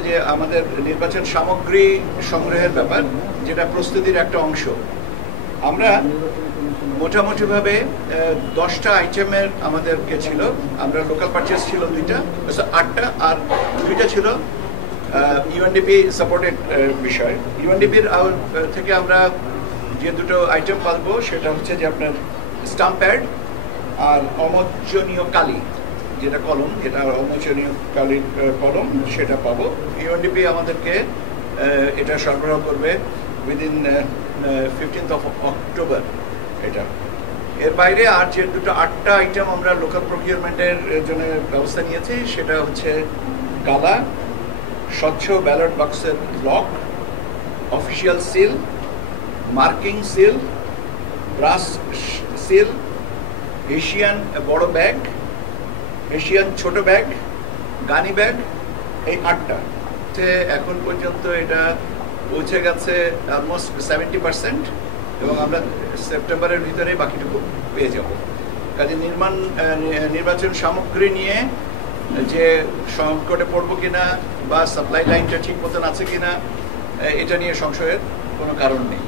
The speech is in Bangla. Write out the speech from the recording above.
যে আমাদের নির্বাচন সামগ্রী সংগ্রহের ব্যাপার, যেটা প্রস্তুতির একটা অংশ। আমরা মোটামুটিভাবে 10টা আইটেমের আমাদেরকে ছিল। আমরা লোকাল পারচেস ছিল 2টা, 8টা, আর 2টা ছিল ইউএনডিপি সাপোর্টেড বিষয়। ইউএনডিপির থেকে আমরা যে দুটো আইটেম পাবো সেটা হচ্ছে যে আপনার স্টাম্প প্যাড আর অমোচনীয় কালি, যেটা কলম, যেটা অমোচনীয় কালির কলম, সেটা পাবো। ইউএনডিপি আমাদেরকে এটা সরবরাহ করবে উইদিন 15th of October। এটা এর বাইরে আর যে দুটো 8টা আইটেম আমরা লোকাল প্রকিউরমেন্টের জন্য ব্যবস্থা নিয়েছি, সেটা হচ্ছে কালা, স্বচ্ছ ব্যালট বক্সের lock, official seal, marking seal, brass seal, Asian বড় ব্যাগ, এশিয়ান ছোট ব্যাগ, গানি ব্যাগ। এই 8টা এখন পর্যন্ত এটা পৌঁছে গেছে অলমোস্ট 70%, এবং আমরা সেপ্টেম্বরের ভিতরে বাকিটুকু পেয়ে যাব। কাজে নির্বাচন সামগ্রী নিয়ে যে সংকটে পড়বো কিনা বা সাপ্লাই লাইনটা ঠিক মতন আছে কিনা, এটা নিয়ে সংশয়ের কোনো কারণ নেই।